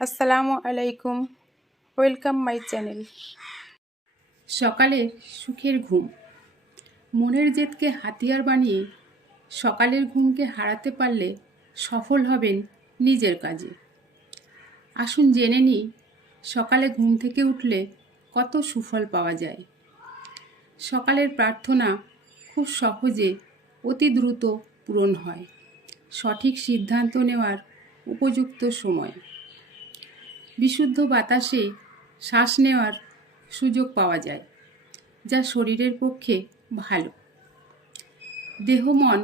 আসসালামু আলাইকুম, welcome my channel. সকালের সুখের ঘুম। মনের জেদকে হাতিয়ার বানিয়ে সকালের ঘুমকে হারাতে পারলে সফল হবেন নিজের কাজে। আসুন জেনে নিই সকালে ঘুম থেকে উঠলে কত সুফল পাওয়া যায়। সকালের প্রার্থনা খুব সহজে অতি দ্রুত পূরণ হয়। সঠিক সিদ্ধান্ত নেওয়ার উপযুক্ত সময়। বিশুদ্ধ বাতাসে শ্বাস নেওয়ার সুযোগ পাওয়া যায়, যা শরীরের পক্ষে ভালো। দেহ মন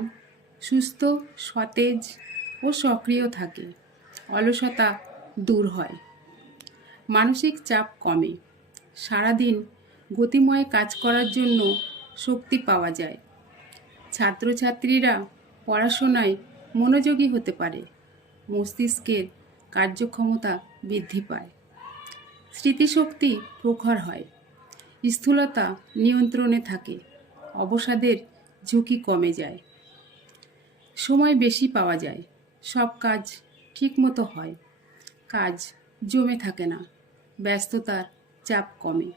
সুস্থ, সতেজ ও সক্রিয় থাকে। অলসতা দূর হয়। মানসিক চাপ কমে। সারাদিন গতিময় কাজ করার জন্য শক্তি পাওয়া যায়। ছাত্রছাত্রীরা পড়াশোনায় মনোযোগী হতে পারে। মস্তিষ্কের কার্যক্ষমতা বৃদ্ধি পায়। স্মৃতিশক্তি প্রখর হয়। স্থূলতা নিয়ন্ত্রণে থাকে। অবসাদের ঝুঁকি কমে যায়। সময় বেশি পাওয়া যায়। সব কাজ ঠিকমতো হয়। কাজ জমে থাকে না। ব্যস্ততার চাপ কমে।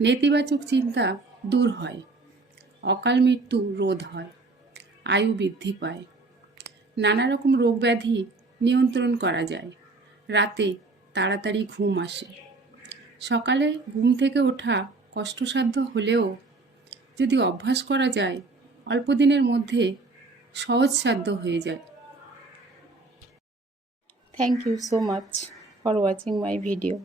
নেতিবাচক চিন্তা দূর হয়। অকাল মৃত্যু রোধ হয়। আয়ু বৃদ্ধি পায়। নানা রকম রোগ ব্যাধি নিয়ন্ত্রণ করা যায়। রাতে তাড়াতাড়ি ঘুম আসে। সকালে ঘুম থেকে ওঠা কষ্টসাধ্য হলেও যদি অভ্যাস করা যায়, অল্প দিনের মধ্যে সহজসাধ্য হয়ে যায়। Thank you so much for watching my video.